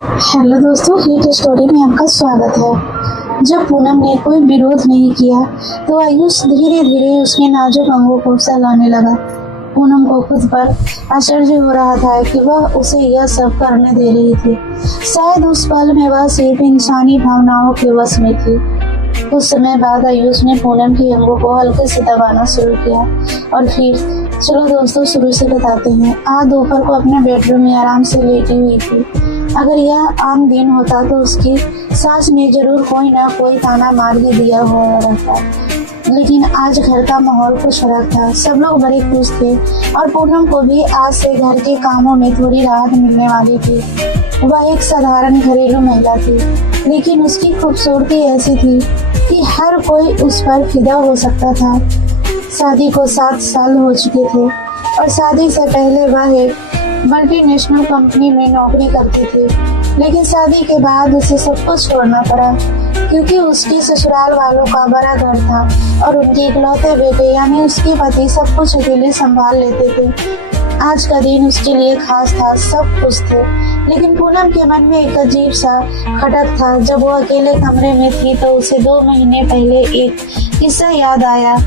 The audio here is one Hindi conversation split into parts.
हेलो दोस्तों, हिट स्टोरी में आपका स्वागत है। जब पूनम ने कोई विरोध नहीं किया तो आयुष धीरे धीरे उसके नाजुक अंगों को सहलाने लगा। पूनम को खुद पर आश्चर्य हो रहा था कि वह उसे यह सब करने दे रही थी। शायद उस पल में वह सिर्फ इंसानी भावनाओं के वश में थी। कुछ समय बाद आयुष ने पूनम के अंगों को हल्के से दबाना शुरू किया और फिर चलो दोस्तों शुरू से बताते हैं। आज दोपहर को अपने बेडरूम में आराम से लेटी हुई थी। अगर यह आम दिन होता तो उसकी सास ने जरूर कोई ना कोई ताना मार ही दिया हुआ रहता, लेकिन आज घर का माहौल खुश था। सब लोग बड़े खुश थे और पूनम को भी आज से घर के कामों में थोड़ी राहत मिलने वाली थी। वह एक साधारण घरेलू महिला थी, लेकिन उसकी खूबसूरती ऐसी थी कि हर कोई उस पर फिदा हो सकता था। शादी को 7 साल हो चुके थे और शादी से पहले वह एक मल्टीनेशनल कंपनी में नौकरी करती थी, लेकिन शादी के बाद उसे सब कुछ छोड़ना पड़ा क्योंकि उसके ससुराल वालों का बड़ा घर था और उनके इकलौते बेटे यानी उसके पति सब कुछ अकेले संभाल लेते थे। आज का दिन उसके लिए खास था, सब खुश थे, लेकिन पूनम के मन में एक अजीब सा खटक था। जब वो अकेले कमरे में थी तो उसे 2 महीने पहले एक किस्सा याद आया।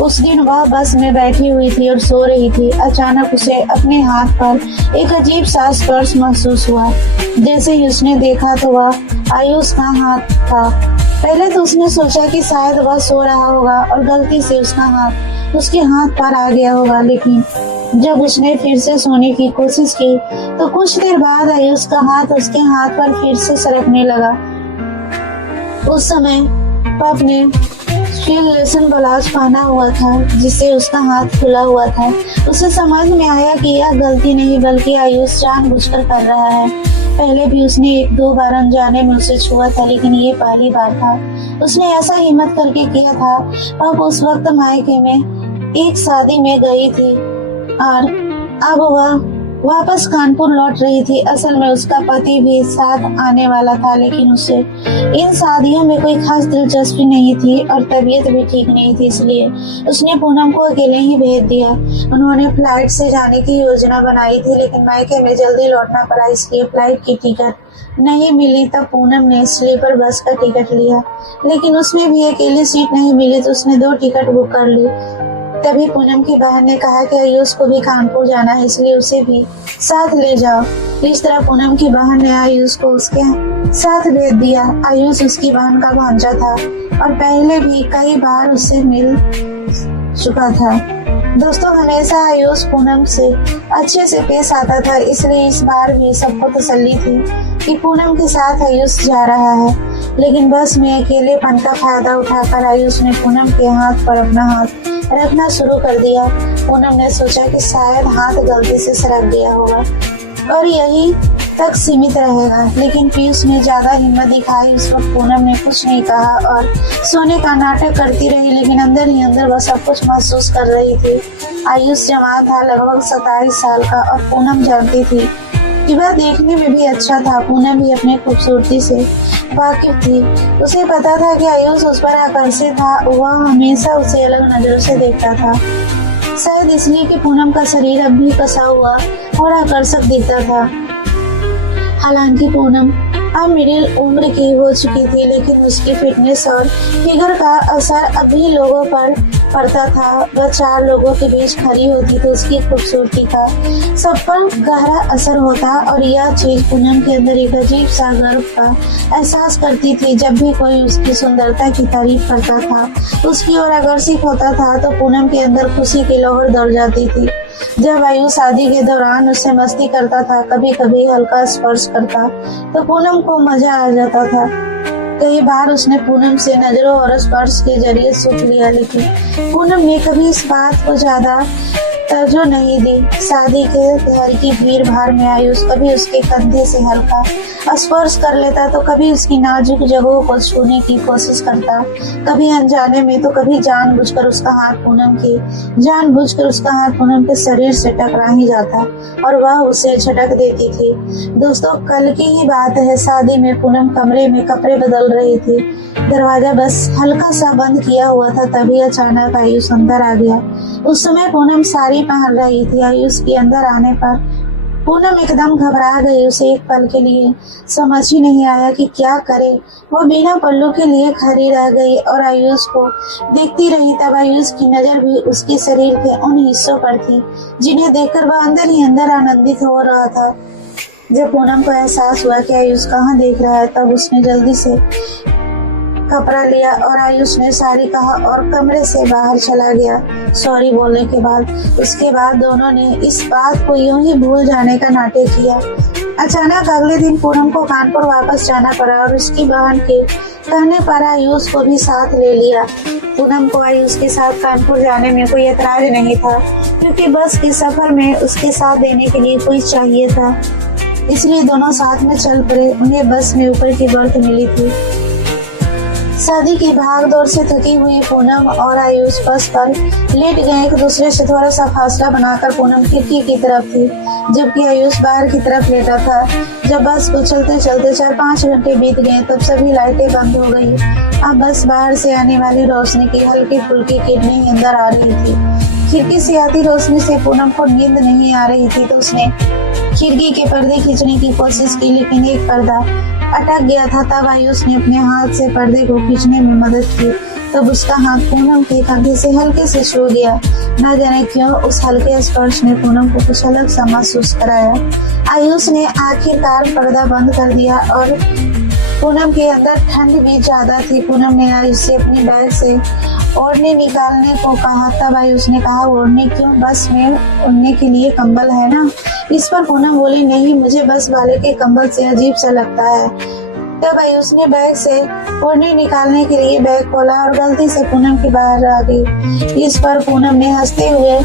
उस दिन वह बस में बैठी हुई थी और सो रही थी। अचानक उसे अपने हाथ पर एक अजीब सा स्पर्श महसूस हुआ। जैसे ही उसने देखा तो वह आयुष का हाथ था। पहले तो उसने सोचा कि शायद वह सो रहा होगा और गलती से उसका हाथ उसके हाथ पर आ गया होगा, लेकिन जब उसने फिर से सोने की कोशिश की तो कुछ देर बाद आयुष का हाथ उसके हाथ पर फिर से सरकने लगा। उस समय पप ने लेसन ब्लाउज पहना हुआ था जिससे उसका हाथ खुला हुआ था। उसे समझ में आया कि यह गलती नहीं बल्कि आयुष जानबूझकर कर रहा है। पहले भी उसने 1-2 बार अनजाने में उसे छुआ था, लेकिन ये पहली बार था। उसने ऐसा हिम्मत करके किया था। अब उस वक्त मायके में एक शादी में गई थी और अब वह वापस कानपुर लौट रही थी। असल में उसका पति भी साथ आने वाला था, लेकिन उसे इन शादियों में कोई खास दिलचस्पी नहीं थी और तबीयत भी ठीक नहीं थी, इसलिए उसने पूनम को अकेले ही भेज दिया। उन्होंने फ्लाइट से जाने की योजना बनाई थी, लेकिन मायके में जल्दी लौटना पड़ा, इसलिए फ्लाइट की टिकट नहीं मिली। तब पूनम ने स्लीपर बस का टिकट लिया, लेकिन उसमें भी अकेली सीट नहीं मिली तो उसने 2 टिकट बुक कर ली। तभी पूनम की बहन ने कहा कि आयुष को भी कानपुर जाना है, इसलिए उसे भी साथ ले जाओ। इस तरह पूनम की बहन ने आयुष को उसके साथ भेज दिया। आयुष उसकी बहन का भांजा था और पहले भी कई बार उससे मिल चुका था। दोस्तों, हमेशा आयुष पूनम से अच्छे से पेश आता था, इसलिए इस बार भी सबको तसल्ली थी कि पूनम के साथ आयुष जा रहा है। लेकिन बस में अकेलेपन का फायदा उठाकर आयुष ने पूनम के हाथ पर अपना हाथ रखना शुरू कर दिया। पूनम ने सोचा कि शायद हाथ गलती से सरक गया होगा और यही तक सीमित रहेगा, लेकिन पीयूष ने ज्यादा हिम्मत दिखाई। उस वक्त पूनम ने कुछ नहीं कहा और सोने का नाटक करती रही, लेकिन अंदर ही अंदर वह सब कुछ महसूस कर रही थी। आयुष जवान था, लगभग 27 साल का, और पूनम जानती थी कि वह देखने में भी अच्छा था। पूनम भी अपनी खूबसूरती से वाकिफ थी। उसे पता था कि आयुष उस पर आकर्षित था। वह हमेशा उसे अलग नजरों से देखता था, शायद इसलिए कि पूनम का शरीर अब भी कसा हुआ और आकर्षक दिखता था। हालांकि पूनम अब मिडिल उम्र की हो चुकी थी, लेकिन उसकी फिटनेस और फिगर का असर अभी लोगों पर पड़ता था। वह 4 लोगों के बीच खड़ी होती तो उसकी खूबसूरती का सब पर गहरा असर होता और यह चीज पूनम के अंदर एक अजीब सा गर्व का एहसास करती थी। जब भी कोई उसकी सुंदरता की तारीफ करता था, उसकी ओर आकर्षित होता था, तो पूनम के अंदर खुशी की लहर दौड़ जाती थी। जब आयुष शादी के दौरान उससे मस्ती करता था, कभी कभी हल्का स्पर्श करता, तो पूनम को मजा आ जाता था। कई बार उसने पूनम से नजरों और स्पर्श के जरिए सुख लिया, लेकिन पूनम ने कभी इस बात को ज्यादा तवज्जो नहीं दी। शादी के घर की भीड़ भाड़ में आयुष कभी उसके कंधे से हल्का स्पर्श कर लेता तो कभी उसकी नाजुक जगहों को छूने की कोशिश करता, कभी अनजाने में तो कभी जानबूझकर उसका हाथ पूनम के शरीर से टकरा ही जाता और वह उसे झटक देती थी। दोस्तों, कल की ही बात है। शादी में पूनम कमरे में कपड़े बदल रही थी। दरवाजा बस हल्का सा बंद किया हुआ था, तभी अचानक आयुष अंदर आ गया। उस समय पूनम साड़ी पहन रही थी। आयुष के अंदर आने पर पूनम एकदम घबरा गई। उसे एक पल के लिए समझ ही नहीं आया कि क्या करे। वो बिना पल्लू के लिए खड़ी रह गई और आयुष को देखती रही। तब आयुष की नजर भी उसके शरीर के उन हिस्सों पर थी जिन्हें देखकर वह अंदर ही अंदर आनंदित हो रहा था। जब पूनम को एहसास हुआ कि आयुष कहाँ देख रहा है, तब उसने जल्दी से कपड़ा लिया और आयुष ने सारी कहा और कमरे से बाहर चला गया सॉरी बोलने के बाद। उसके बाद दोनों ने इस बात को यूं ही भूल जाने का नाटक किया। अचानक अगले दिन पूनम को कानपुर वापस जाना पड़ा और उसकी बहन के कहने पर आयुष को भी साथ ले लिया। पूनम को आयुष के साथ कानपुर जाने में कोई एतराज नहीं था, क्योंकि बस के सफर में उसके साथ देने के लिए कोई चाहिए था, इसलिए दोनों साथ में चल पड़े। उन्हें बस में ऊपर की बर्थ मिली थी। शादी की भागदौड़ से थकी हुई पूनम और आयुष बस पर लेट गए। एक दूसरे से थोड़ा सा फासला बनाकर पूनम खिड़की की तरफ थी, जबकि आयुष बाहर की तरफ लेटा था। जब बस को चलते चलते 4-5 घंटे बीत गए, तब सभी लाइटें बंद हो गई। अब बस बाहर से आने वाली रोशनी की हल्की फुल्की किरणें अंदर आ रही थी। खिड़की से आती रोशनी से पूनम को नींद नहीं आ रही थी, तो उसने खिड़की के पर्दे खींचने की कोशिश की, लेकिन एक पर्दा अटक गया था। तब आयुष ने अपने हाथ से पर्दे को खींचने में मदद की। तब उसका हाथ पूनम के कंधे से हल्के से छू गया। न जाने क्यों उस हल्के स्पर्श ने पूनम को कुछ अलग सा महसूस कराया। आयुष ने आखिरकार पर्दा बंद कर दिया और पूनम के अंदर ठंड भी ज्यादा थी। पूनम ने आयुष से अपनी बैग से ओढ़नी निकालने को कहा। तब आयुष ने कहा, ओढ़नी क्यों, बस में उड़ने के लिए कंबल है ना। इस पर पूनम बोली, नहीं, मुझे बस वाले के कंबल से अजीब सा लगता है। तब आयुष ने बैग से ओढ़नी निकालने के लिए बैग खोला और गलती से पूनम के बाहर आ गई। इस पर पूनम ने हंसते हुए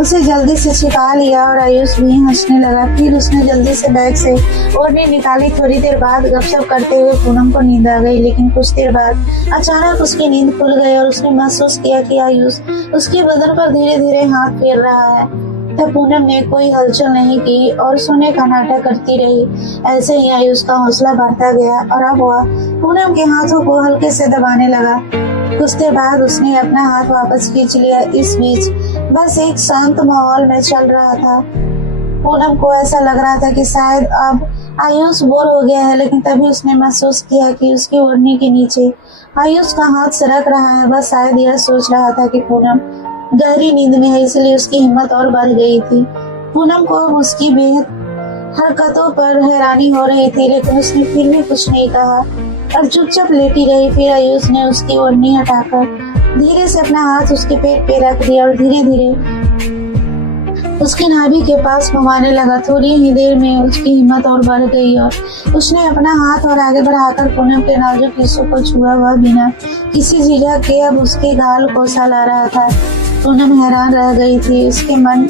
उसे जल्दी से छिपा लिया और आयुष भी हंसने लगा। फिर उसने जल्दी से बैग से ओढ़नी निकाली। थोड़ी देर बाद गपशप करते हुए पूनम को नींद आ गई, लेकिन कुछ देर बाद अचानक उसकी नींद खुल गई और उसने महसूस किया कि आयुष उसके बदन पर धीरे धीरे हाथ फेर रहा है। तब पूनम ने कोई हलचल नहीं की और सोने का नाटक करती रही। ऐसे ही आयुष का हौसला बढ़ता गया और अब वह पूनम के हाथों को हल्के से दबाने लगा। कुछ देर बाद उसने अपना हाथ वापस खींच लिया। इस बीच बस एक शांत माहौल में चल रहा था। पूनम को ऐसा लग रहा था कि शायद अब आयुष बोर हो गया है, लेकिन तभी उसने महसूस किया कि उसकी ओढ़नी के नीचे आयुष का हाथ सरक रहा है। बस शायद यह सोच रहा था कि पूनम गहरी नींद में है, इसलिए उसकी हिम्मत और बढ़ गई थी। पूनम को उसकी बेहद हरकतों पर हैरानी हो रही थी, लेकिन उसने फिर भी कुछ नहीं कहा और चुपचाप लेटी रही। फिर आयुष ने उसकी ओढ़नी हटाकर धीरे से अपना हाथ उसके पेट पे रख दिया और धीरे धीरे उसकी नाभि के पास घुमाने लगा। थोड़ी ही देर में उसकी हिम्मत और बढ़ गई और उसने अपना हाथ और आगे बढ़ाकर पूनम के नाजुक हिस्सों को छुआ। वह बिना किसी झिझक के अब उसके गाल को सहला रहा था। पूनम हैरान रह गई थी। उसके मन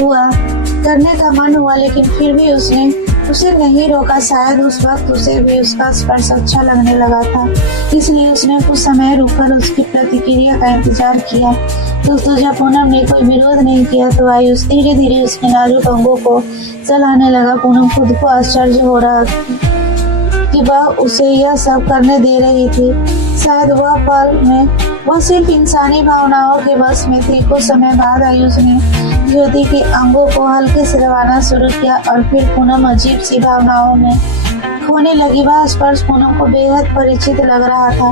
हुआ करने का मन हुआ, लेकिन फिर भी उसने उसे नहीं रोका। शायद उस वक्त उसे भी उसका स्पर्श अच्छा लगने लगा था, इसलिए उसने कुछ समय रुककर उसकी प्रतिक्रिया का इंतजार किया। दोस्तों, जब पूनम ने कोई विरोध नहीं किया तो आयुष धीरे धीरे उसके नाजुक अंगों को चलाने लगा। पूनम खुद को आश्चर्य हो रहा कि वह उसे यह सब करने दे रही थी। शायद वह पल में वह सिर्फ इंसानी भावनाओं के बस में थी। कुछ समय बाद आयुष ने ज्योति के अंगों को हल्के से दबाना शुरू किया और फिर पूनम अजीब सी भावनाओं में खोने लगी। वह स्पर्श पूनम को बेहद परिचित लग रहा था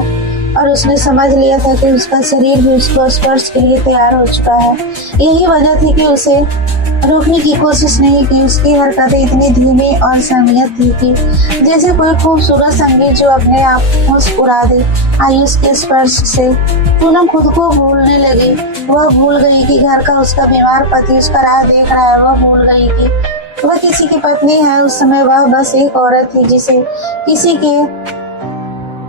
और उसने समझ लिया था कि उसका शरीर भी उसको स्पर्श के लिए तैयार हो चुका है। यही वजह थी कि उसे रोकने की कोशिश नहीं की। उसकी हरकतें इतनी धीमी और संयत थी कि जैसे कोई खूबसूरत संगीत जो अपने आप मुस्कुरा दे। आयुष के स्पर्श से पूनम खुद को भूलने लगी। वह भूल गई कि घर का उसका बीमार पति उसका राह देख रहा है। वह भूल गई कि वह किसी की पत्नी है। उस समय वह बस एक औरत थी जिसे किसी के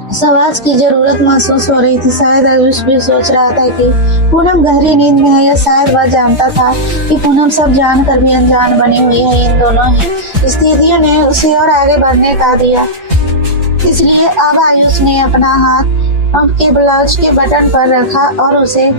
समाज की जरूरत महसूस हो रही थी। शायद आयुष भी सोच रहा था कि पूनम गहरी नींद में है, या शायद वह जानता था कि पूनम सब जानकर भी अनजान बनी हुई है। इन दोनों ही स्थितियों ने उसे और आगे बढ़ने का दिया, इसलिए अब आयुष ने अपना हाथ के ब्लाउज के बटन पर रखा और उसे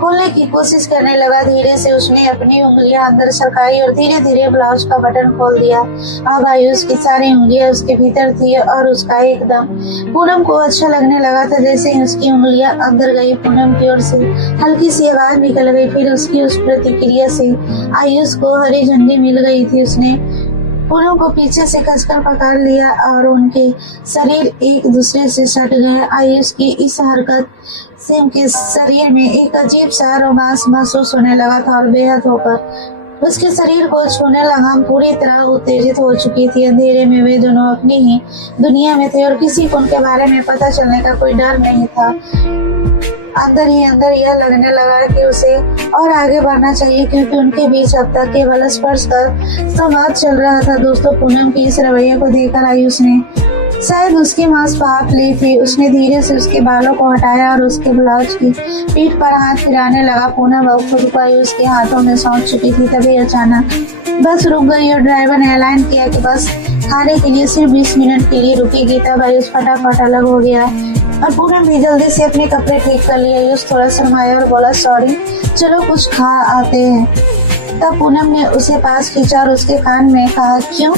खोलने की कोशिश करने लगा। धीरे से उसने अपनी उंगलियां अंदर सरकाई और धीरे धीरे ब्लाउज का बटन खोल दिया। अब आयुष की सारी उंगलियां उसके भीतर थी और उसका एकदम पूनम को अच्छा लगने लगा था। जैसे ही उसकी उंगलियां अंदर गई, पूनम की ओर से हल्की सी आवाज निकल गई। फिर उसकी उस प्रतिक्रिया से आयुष को हरी झंडी मिल गई थी। उसने पूनम को पीछे से कसकर पकड़ लिया और उनके शरीर एक दूसरे से सट गए। आयुष की इस हरकत से उनके शरीर में एक अजीब सा रोमांस महसूस होने लगा था और बेहद होकर उसके शरीर को छूने लगा। पूरी तरह उत्तेजित हो चुकी थी। अंधेरे में वे दोनों अपनी ही दुनिया में थे और किसी को उनके बारे में पता चलने का कोई डर नहीं था। अंदर ही अंदर यह लगने लगा कि उसे और आगे बढ़ना चाहिए, क्योंकि उनके बीच अब तक केवल स्पर्श का संवाद चल रहा था। दोस्तों, पूनम की इस रवैये को देखकर आयुष ने शायद उसकी मांस भाप ली थी। उसने धीरे से उसके बालों को हटाया और उसके ब्लाउज की पीठ पर हाथ फिराने लगा। पूनम अब खुद को आयुष के हाथों में सौंप चुकी थी। तभी अचानक बस रुक गई और ड्राइवर ने ऐलान किया कि बस खाने के लिए सिर्फ 20 मिनट के लिए रुकेगी। तब आयुष फटाफट अलग हो गया और पूनम भी जल्दी से अपने कपड़े ठीक कर लिए। आयुष थोड़ा शर्माया और बोला, सॉरी, चलो कुछ खा आते हैं। तब पूनम ने उसे पास खींचा और उसके कान में कहा, क्यों,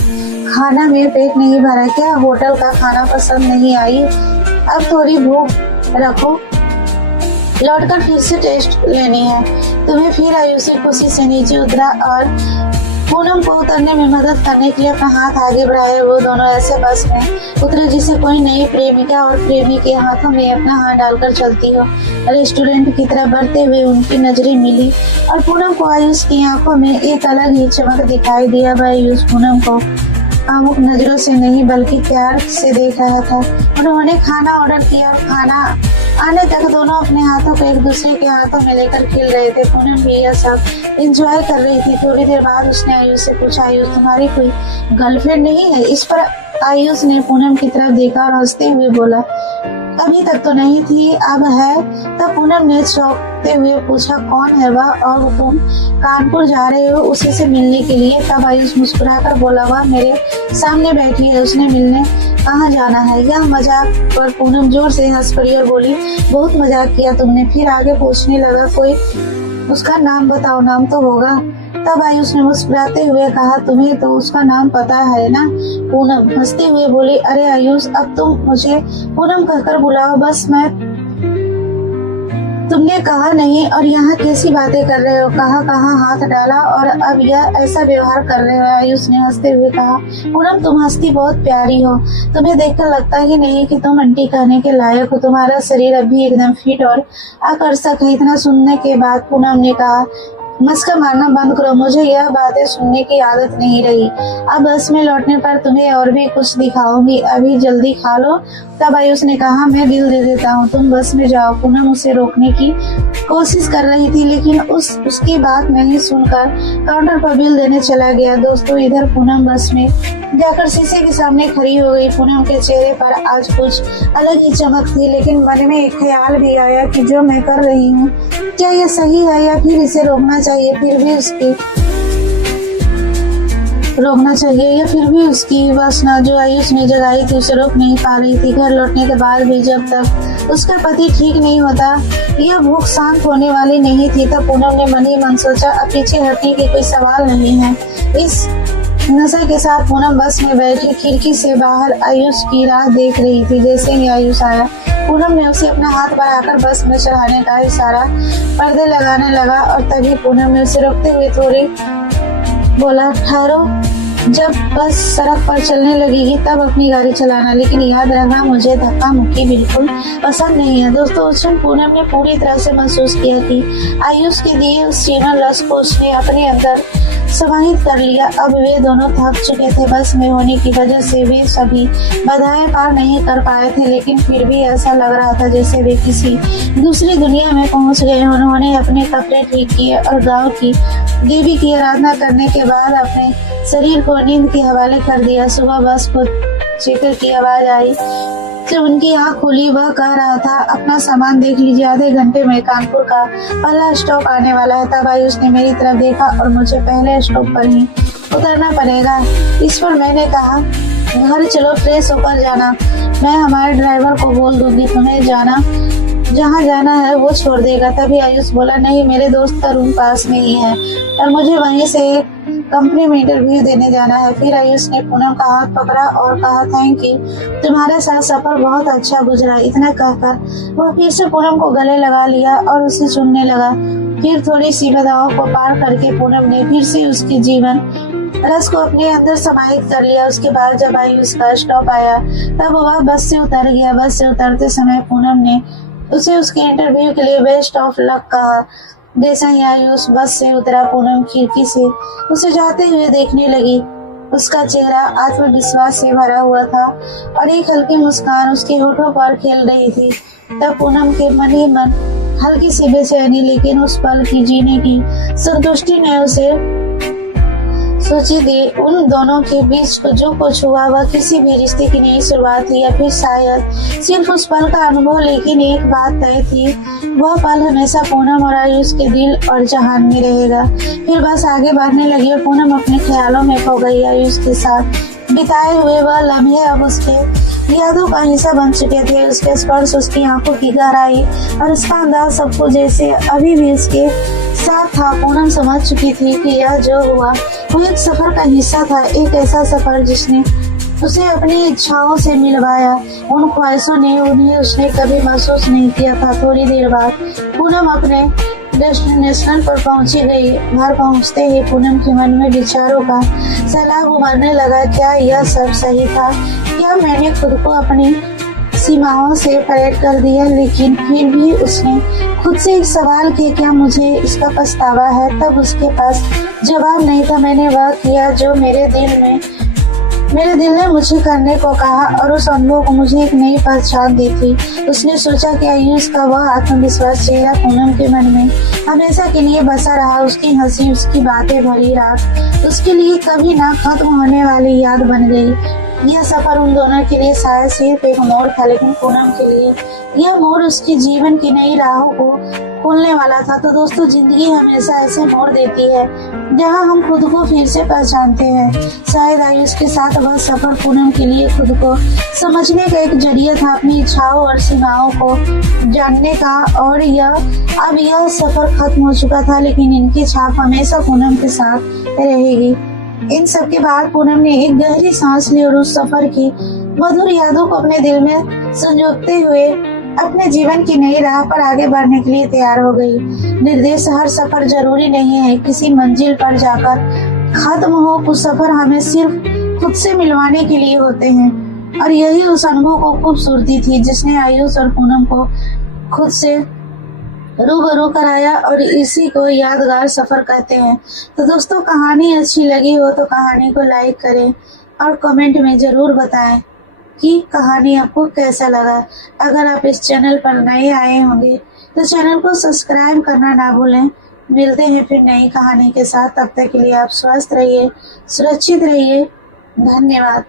खाना में पेट नहीं भरा क्या? होटल का खाना पसंद नहीं आई? अब थोड़ी भूख रखो, लौटकर फिर से टेस्ट लेनी है तुम्हें। फिर आयुषी खुशी से नीचे उतरा और पूनम को उतरने में मदद करने के लिए अपना हाथ आगे बढ़ाया। वो दोनों ऐसे बस में उतरे जिसे कोई नई प्रेमिका और प्रेमी के हाथों में अपना हाथ डालकर चलती हो। रेस्टोरेंट की तरफ बढ़ते हुए उनकी नजरें मिली और पूनम को आयुष की आंखों में एक अलग ही चमक दिखाई दिया। आयुष पूनम को आमुख नजरों से नहीं बल्कि प्यार से देख रहा था। उन्होंने खाना ऑर्डर किया और खाना आने तक दोनों अपने हाथों को एक दूसरे के हाथों में लेकर खेल रहे थे। पूनम भी यह सब एंजॉय कर रही थी। थोड़ी देर बाद उसने आयुष से पूछा, आयुष, तुम्हारी कोई गर्लफ्रेंड नहीं है? इस पर आयुष ने पूनम की तरफ देखा और हंसते हुए बोला, अभी तक तो नहीं थी, अब है। तब पूनम ने चौंकते हुए पूछा, कौन है वह और तुम कानपुर जा रहे हो उसी से मिलने के लिए? तब आयुष मुस्कुराकर बोला, वह मेरे सामने बैठी है, उसने मिलने कहाँ जाना है? यह मजाक पर पूनम जोर से हंस पड़ी और बोली, बहुत मजाक किया तुमने। फिर आगे पूछने लगा, कोई उसका नाम बताओ, नाम तो होगा। तब आयुष ने मुस्कुराते हुए कहा, तुम्हें तो उसका नाम पता है ना? पूनम हंसते हुए बोली, अरे आयुष, अब तुम मुझे पूनम कहकर बुलाओ, बस मैं तुमने कहा नहीं और यहाँ कैसी बातें कर रहे हो? कहाँ हाथ डाला और अब यह ऐसा व्यवहार कर रहे हो? आयुष ने हंसते हुए कहा, पूनम, तुम हंसती बहुत प्यारी हो। तुम्हें देखकर लगता ही नहीं कि तुम आंटी कहने के लायक हो। तुम्हारा शरीर अभी एकदम फिट और आकर्षक है। इतना सुनने के बाद पूनम ने कहा, मस्का मारना बंद करो, मुझे यह बातें सुनने की आदत नहीं रही। अब बस में लौटने पर तुम्हें और भी कुछ दिखाऊंगी, अभी जल्दी खा लो। तब आयुष ने कहा, मैं बिल दे देता हूँ, तुम बस में जाओ। पूनम उसे रोकने की कोशिश कर रही थी, लेकिन उसकी बात नहीं सुनकर काउंटर पर बिल देने चला गया। दोस्तों, इधर पूनम बस में जाकर शीशे के सामने खड़ी हो गई। पूनम के चेहरे पर आज कुछ अलग ही चमक थी, लेकिन मन में एक ख्याल भी आया कि जो मैं कर रही हूँ क्या यह सही है या फिर इसे रोकना चाहिए। फिर भी उसकी वासना जो आयुष ने जगाई थी उसे रोक नहीं पा रही थी। घर लौटने के बाद भी जब तक उसका पति ठीक नहीं होता यह भूख शांत होने वाली नहीं थी। तब पूनम ने मन ही मन सोचा, अब पीछे हटने की कोई सवाल नहीं है। इस नशे के साथ पूनम बस में बैठी खिड़की से बाहर आयुष की राह देख रही थी। जैसे ही आयुष आया, पूनम ने उसे अपना हाथ बढ़ाकर बस में चढ़ाने का इशारा पर्दे लगाने लगा और तभी पूनम ने उसे रोकते हुए थोड़ी बोला, ठहरो, जब बस सड़क पर चलने लगेगी तब अपनी गाड़ी चलाना, लेकिन याद रखना मुझे धक्का मुक्की बिल्कुल पसंद नहीं है। दोस्तों, उस दिन पूनम ने पूरी तरह से महसूस किया कि आयुष के दिए उस जीवन रस को उसने अपने अंदर समाहित कर लिया। अब वे दोनों थक चुके थे। बस में होने की वजह से वे सभी बाधाएं पार नहीं कर पाए थे, लेकिन फिर भी ऐसा लग रहा था जैसे वे किसी दूसरी दुनिया में पहुंच गए। उन्होंने अपने कपड़े ठीक किए और गांव की देवी की आराधना करने के बाद अपने शरीर को नींद के हवाले कर दिया। सुबह बस को चेकर की आवाज आई। जब उनकी आंख खुली, वह कह रहा था, अपना सामान देख लीजिए, आधे घंटे में कानपुर का पहला स्टॉप आने वाला है। तब आयुष ने मेरी तरफ देखा और मुझे पहले स्टॉप पर ही उतरना पड़ेगा। इस पर मैंने कहा, घर चलो, फ्रेश होकर जाना, मैं हमारे ड्राइवर को बोल दूंगी तुम्हें जाना जहाँ जाना है वो छोड़ देगा। तभी आयुष बोला, नहीं, मेरे दोस्त का रूम पास में ही है और मुझे वहीं से कंपनी में इंटरव्यू देने जाना है। फिर आयुष ने पूनम का हाथ पकड़ा और कहा, थैंक यू, तुम्हारे साथ सफर बहुत अच्छा गुजरा। इतना कहकर वह फिर से पूनम को गले लगा लिया और उसे चूमने लगा। फिर थोड़ी सी बाधाओं को पार करके पूनम ने फिर से उसके जीवन रस को अपने अंदर समाहित कर लिया। उसके बाद जब आयुष का स्टॉप आया तब वह बस से उतर गया। बस से उतरते समय पूनम ने उसे उसके इंटरव्यू के लिए बेस्ट ऑफ लक कहा। जैसा ही आयुष बस से उतरा, पूनम खिड़की से उसे जाते हुए देखने लगी। उसका चेहरा आत्मविश्वास से भरा हुआ था और एक हल्की मुस्कान उसके होठों पर खेल रही थी। तब पूनम के मन ही मन हल्की सी बेचैनी, लेकिन उस पल की जीने की संतुष्टि ने उसे सोची दी। उन दोनों के बीच को जो कुछ हुआ वह किसी भी रिश्ते की नई शुरुआत थी या फिर शायद सिर्फ उस पल का अनुभव। लेकिन एक बात तय थी, वह पल हमेशा पूनम और आयुष के दिल और जहान में रहेगा। फिर बस आगे बढ़ने लगी और पूनम अपने ख्यालों में खो गई। आयुष के साथ बिताए हुए वह लम्हे अब उसके यादों का हिस्सा बन चुके थे। उसके स्पर्श, उसकी आंखों की गहराई और उसका अंदाज, सबको जैसे अभी भी उसके साथ था। पूनम समझ चुकी थी कि यह जो हुआ वो एक सफर का हिस्सा था, एक ऐसा सफर जिसने उसे अपनी इच्छाओं से मिलवाया। उन ख्वाहिशों ने उन्हें उसने कभी महसूस नहीं किया था। थोड़ी देर बाद पूनम अपने डेस्टिनेशन पर पहुंची गई। घर पहुंचते ही पूनम के मन में विचारों का सैलाब उमड़ने लगा। क्या यह सब सही था? क्या मैंने खुद को अपनी सीमाओं से परेड कर दिया? लेकिन फिर भी उसने खुद से एक सवाल किया, क्या मुझे इसका पछतावा है? तब उसके पास जवाब नहीं था। मैंने वह किया जो मेरे दिल ने मुझे करने को कहा और उस अनुभव को मुझे एक नई पहचान दी थी। उसने सोचा कि आयुष का वह आत्मविश्वास चेहरा पूनम के मन में हमेशा के लिए बसा रहा। उसकी हंसी, उसकी बातें भरी रात उसके लिए कभी ना खत्म होने वाली याद बन गई। यह सफर उन दोनों के लिए शायद सिर्फ एक मोड़ था, लेकिन पूनम के लिए यह मोड़ उसके जीवन की नई राहों को खोलने वाला था। तो दोस्तों, जिंदगी हमेशा ऐसे मोड़ देती है जहां हम खुद को फिर से पहचानते हैं। शायद आयुष के साथ वह सफर पूनम के लिए खुद को समझने का एक जरिया था, अपनी इच्छाओं और सीमाओं को जानने का। और अब यह सफर खत्म हो चुका था, लेकिन इनकी छाप हमेशा पूनम के साथ रहेगी। इन सब के बाद पूनम ने एक गहरी सांस ली और उस सफर की मधुर यादों को अपने दिल में संजोते हुए अपने जीवन की नई राह पर आगे बढ़ने के लिए तैयार हो गई। निर्देश, हर सफर जरूरी नहीं है किसी मंजिल पर जाकर खत्म हो। कुछ सफर हमें सिर्फ खुद से मिलवाने के लिए होते हैं और यही उस अनुभव को खूबसूरती थी जिसने आयुष और पूनम को खुद से रूबरू कराया और इसी को यादगार सफर कहते हैं। तो दोस्तों, कहानी अच्छी लगी हो तो कहानी को लाइक करें और कमेंट में जरूर बताएं कि कहानी आपको कैसा लगा। अगर आप इस चैनल पर नए आए होंगे तो चैनल को सब्सक्राइब करना ना भूलें। मिलते हैं फिर नई कहानी के साथ। तब तक के लिए आप स्वस्थ रहिए, सुरक्षित रहिए। धन्यवाद।